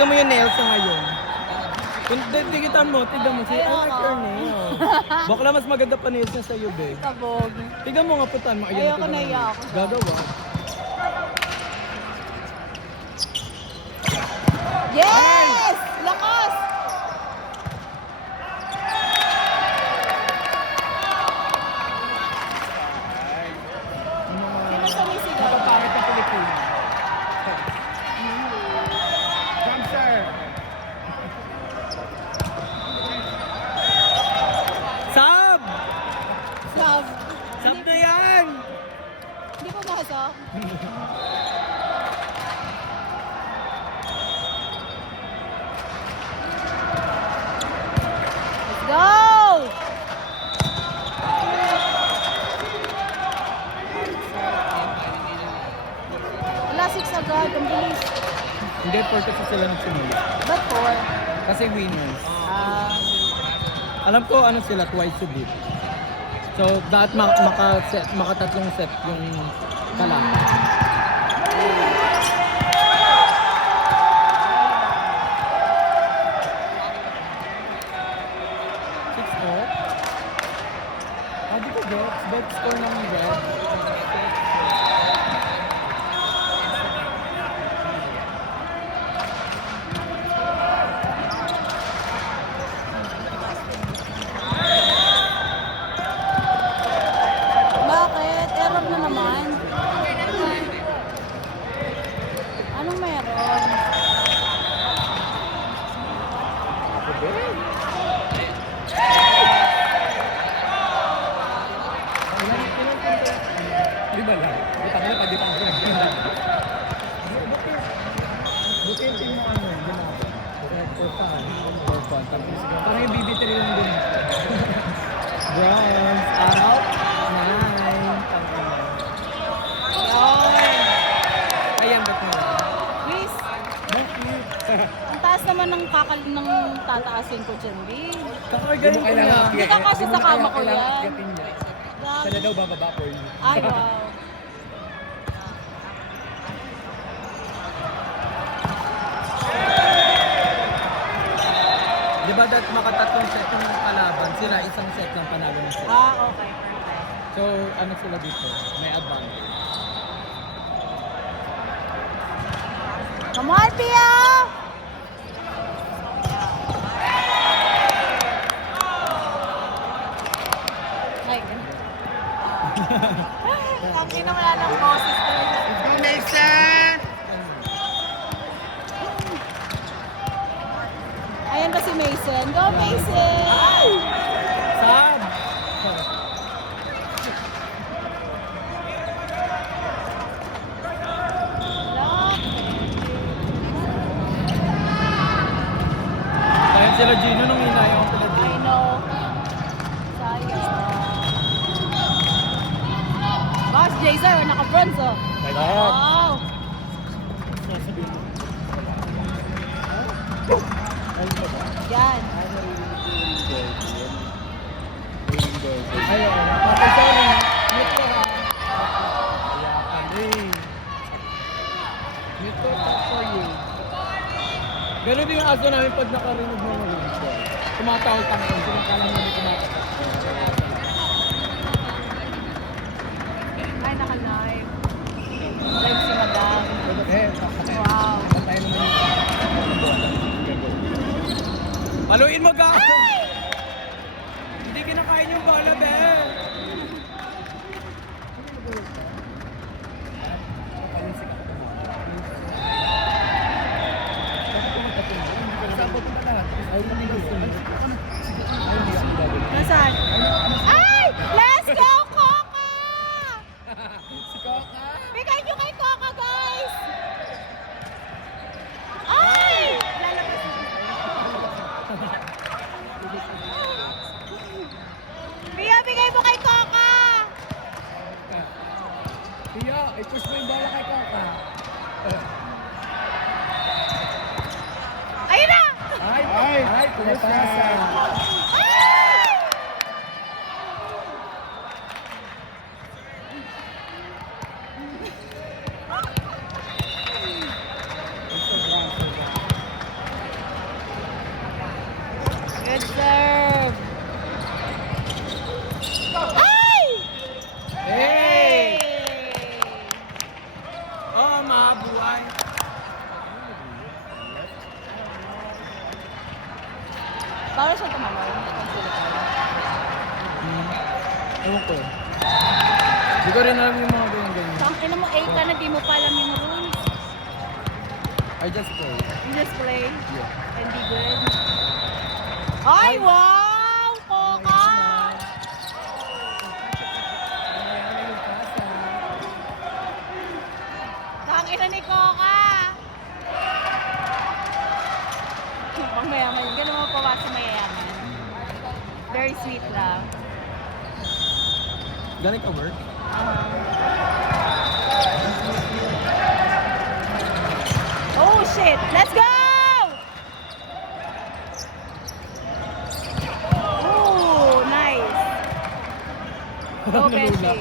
Tignan mo yung nails na ngayon. Tigitan mo, tignan mo. I like your nails. Bakla mas maganda pa nails na sa'yo, be. Kabog. Tignan mo nga putan mo. Ayoko na iyak. Gagawa. Yes! Lakas! Sino sumisigaw? Pangit na Pilipino. Jump, sir. Sab! Sab. Sab na yan! Hindi pa basa? Let's go! Wala, 6 agad. Ang bilis. Hindi, 4 kasi sila nagsimula. Ba't 4? Kasi winners. Ah, Alam ko ano sila, twice to beat. So, dapat makatatlong set yung kalaban. Six oh. Di ko gets. Bet score ng red. bakit? Error na naman. Anong meron? Di ba lang? Buta ka na pag di pa ako. Buti yung team mo ano, ginagawa. For fun. Tapos parang yung BB3 lang din. Bronze, out, 9. Ayan, ba't mo? Please. Bakit? Ang taas naman ng ng tataasin ko dyan, Bin. Kakargahin ko na. Hindi ka kasi sa kama ko yan. Siya na daw bababa po yun. Ay, wow. Di ba that makatatlong set yung kalaban, sila isang set lang panalo ng set. Ah, okay. So, ano sila dito? May advantage. Come on, Pia! Ay. Tangin na wala ng boses ko. Let's go, Mason! Ayan ba si Mason? Go, Mason! Sab! Kaya sila Gino nung hinayang sila I Gino. know. Sayang. Boss, Jason, naka-bronze, oh. Wow! Yan. Ayun. Okay, sorry. Mute ko ha. Mute ko for you. Ganun din yung aso namin pag nakarinig mo ng rinso. Tumatawag-tawag. Sinakalang namin tumatawag. Ay, naka-live. Live si Madam. Wow. Paluin mo ka! Hindi kinakain yung bola, be! Nasaan? Ay! Let's go, Coca! Si Coca! Bigay nyo kay Coca, guys! Ay! Lalabas na. Pia, bigay mo kay Coca! Tiyo, i-push mo yung bola kay Coca. Ayun na! Ay! Pumapasa! Ay! Good serve. Ay! Hey! Oh, mabuhay. Bawal siya tumalaw. Itong silikon. Ewan ko. Hindi ko rin alam yung mga ganyan-ganyan. Tangina mo, 8 ka na, di mo pa alam yung rules. I just play. You just play Yeah. and be good. Ay, wow! Coca! Tangina ni Coca! Pang mayaman yun. Ganun mo pa si mayayaman. Very sweet lang. Galing ka work? Oh shit! Let's go! Oh, nice. Go, Beshi.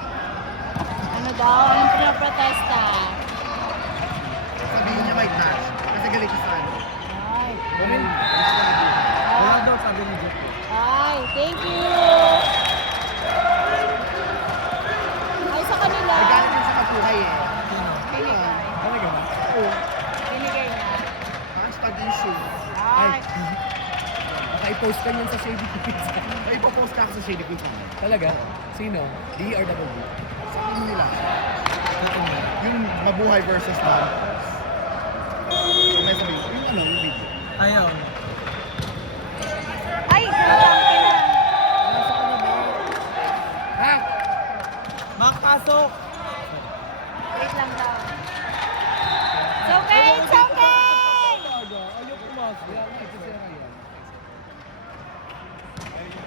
Ano daw? Anong pinaprotesta? Sabihin niya may match. Kasi galit siya sa ano. Ay. Galing. Wala daw sabi ni Jeff. Ay, thank you. Ay, sa kanila. May galit niya sa kapuhay eh. Binigay. Talaga ba? Binigay niya. Hashtag issue. Ay. Naka-post ka niyan sa Shady Kids. Ay, ipopost ka ako sa Shady Queen channel. Talaga? Sino? DRW. Sa ano nila? Yung mabuhay versus non. May sabihin, yung ano, yung video. Ayaw. Ay, tangina. Ha? Makapasok! Wait lang daw. It's okay, it's okay! Ayaw pumasok.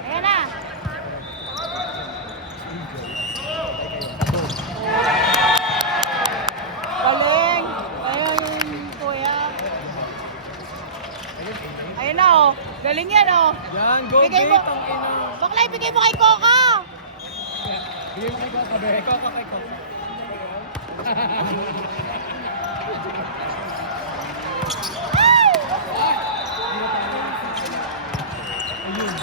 Ayan na. Galing. Ayun yung kuya. Ayun na oh. Galing yan oh. Yan, go Bigay Gate, mo. ang ina. Bakla, ibigay mo kay Coca. Bigay mo kay Coca, be. Coca kay Coca. Ayun.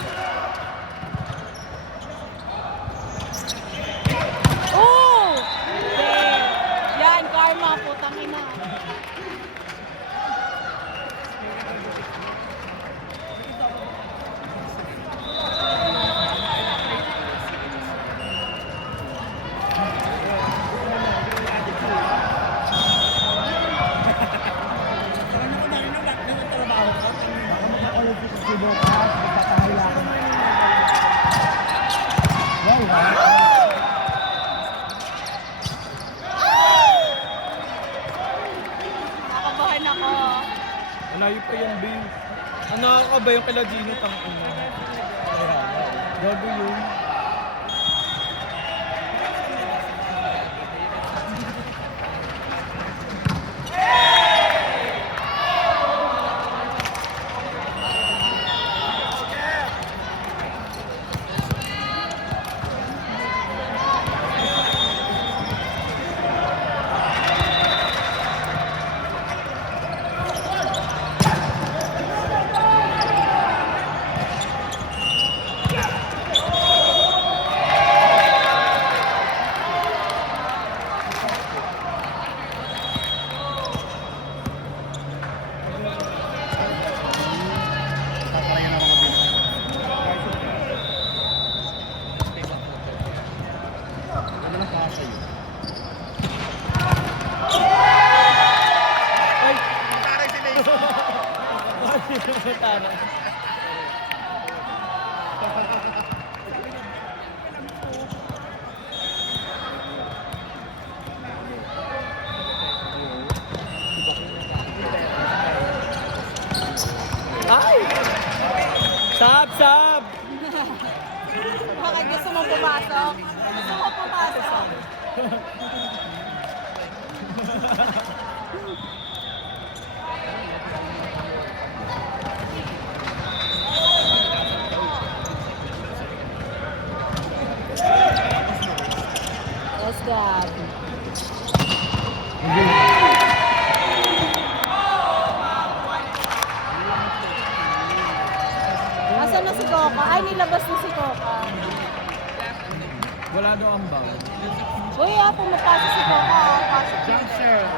Oh! Okay. Yan, karma. Putang ina. Nakabahan ako. Malayo pa yung Bill. Ano ka ba yung kila Gino pang ano? Gago yun. Papalayan ako mag ano lang kasi yun? Ay! Taray si Mason! Tara. Ay! Sab! Sab! Bakit gusto mo pumasok? Gusto mo pumasok? Nasaan na si Coca? Ay, nilabas na si Coca. Wala daw ang bawal. Uy, pumapasa si Coca. Pasok niya. Jump serve.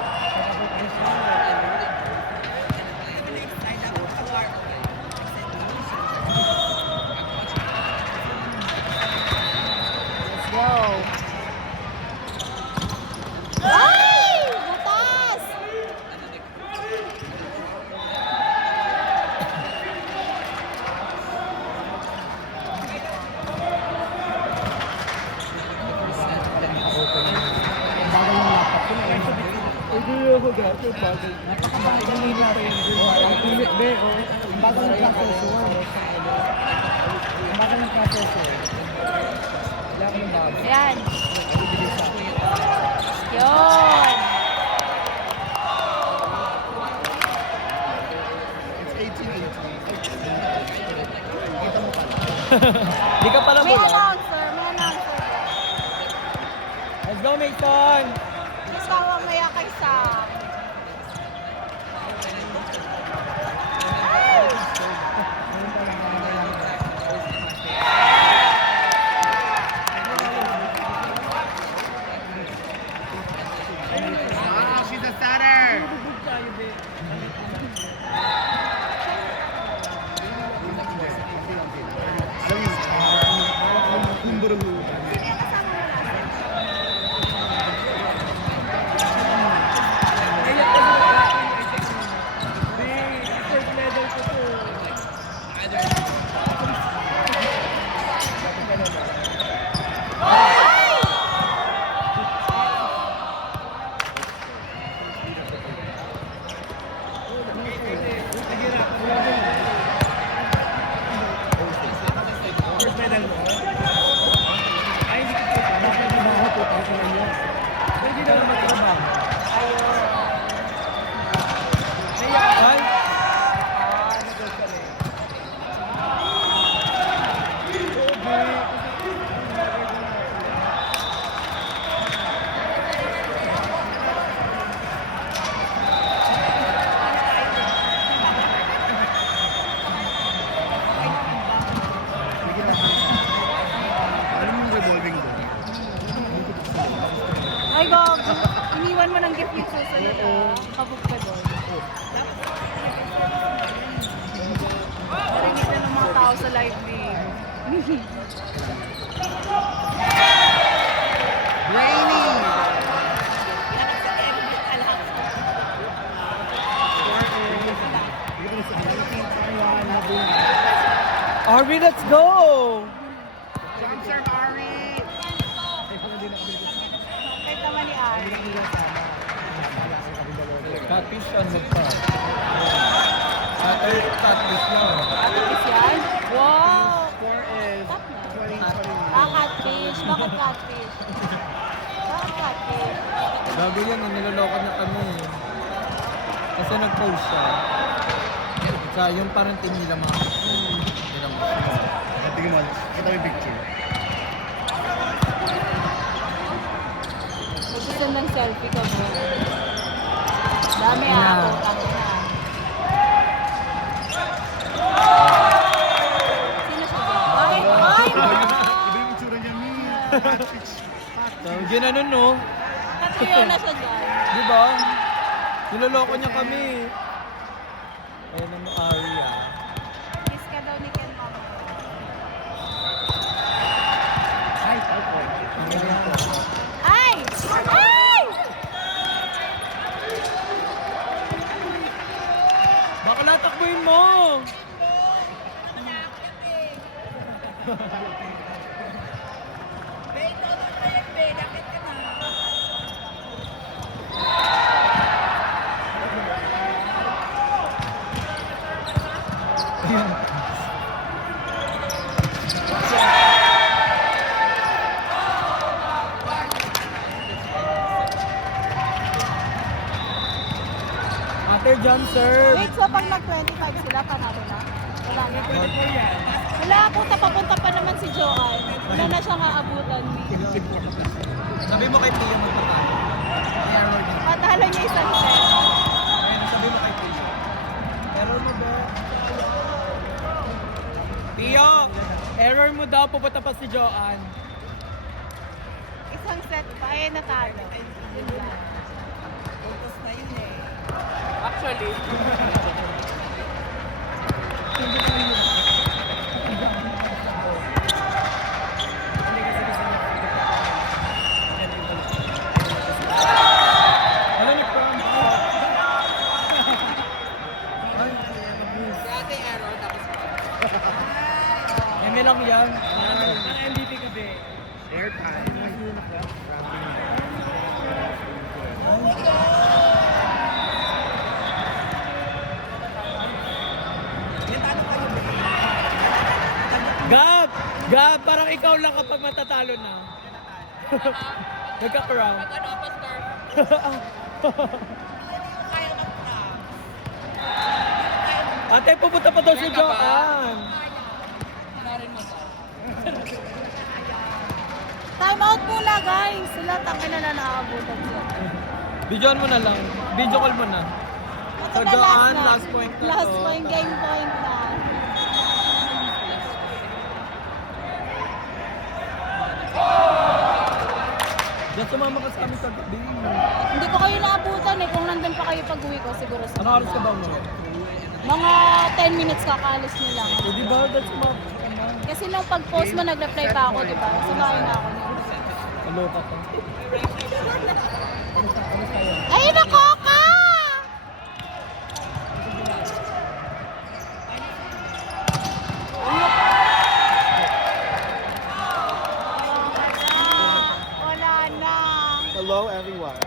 Let's go. Ay! Butas! Hindi ako gato, bagay. Napakabagay nila. Ang pilit, be, oh. Ang bagal ng processor. Ang bagal ng processor. Wala akong bago. Yan. Yun. It's 18-18. Kita mo pala. Di ka pala May mula. announcer. May announcer. Let's go, Mason! Tawa maya kay Sam. Ah, she's a setter. Pwede na magtrabaho. Ay! Alam mo yung revolving door? Ay, Gog. Iniwan mo ng gift yung susunod. Kabog ka doon. Narinig na ng mga tao sa live stream. Rainy! Arby, let's go! Jump serve, Ari! Kahit naman ni Ari. Catfish on the top. Catfish lang. Catfish yan? Wow! 4 is Tap na. 20-20. Catfish. Bakit catfish? Bakit catfish? Bago yan, niloloko na kami. Kasi nag-post siya. Sa yung parang nila mga nilang Tingnan mo, kita mo yung picture. Gusto ng selfie ka bro. Dami Yeah. utang na. Sino siya dyan? Ay! Ay! Iba yung itsura niya, Mi. Catfish. So, ginanon no? Katuyo na siya dyan. Di ba? Niloloko niya kami. Ayan ang Aria. Kiss ka daw ni Ken Mama. Ay, okay. Ay! Ay! Baka natakbuhin mo! After jump serve. Wait, so pag nag-25 sila, panalo na? Wala na. Wala, papunta pa naman si Joanne. Wala na siyang aabutan. Sabi mo kay Tia magpatalo. Kaya Rodin. Patalo niya isang set. Ayun, sabi mo kay Tia. Pero mo ba? Tio, error mo daw, pupunta pa si Joanne. Isang set pa, eh, natalo. Yun lang. Actually. Ano ni Prom? Dati error, tapos Eme lang yan. Ang MVP ko din. Airtime. Gab! Gab! Parang ikaw lang kapag matatalo na. Nagka-crown. ano pa star. Kaya mag-crown. Ate, pupunta pa daw si Joanne. Panarin mo to. Time out muna, guys. Sila tangin na nakakabutan siya. Videoan mo na lang. Video call mo na. Ito So, na Joanne, na. last point na Last to. point, game point na. Diyan sumama ka sa amin kagabi. Hindi ko kayo naabutan eh. Kung nandun pa kayo pag-uwi ko, siguro Ano oras ka ba mo? Mga 10 minutes kakaalis nyo lang. O di ba? Dahil sumama ka na. Kasi nung pag-post mo, nag-reply pa ako, di ba? Sumakay na ako niyo. Kaloka ka. Ay, nako ka! Wala na. Hello everyone.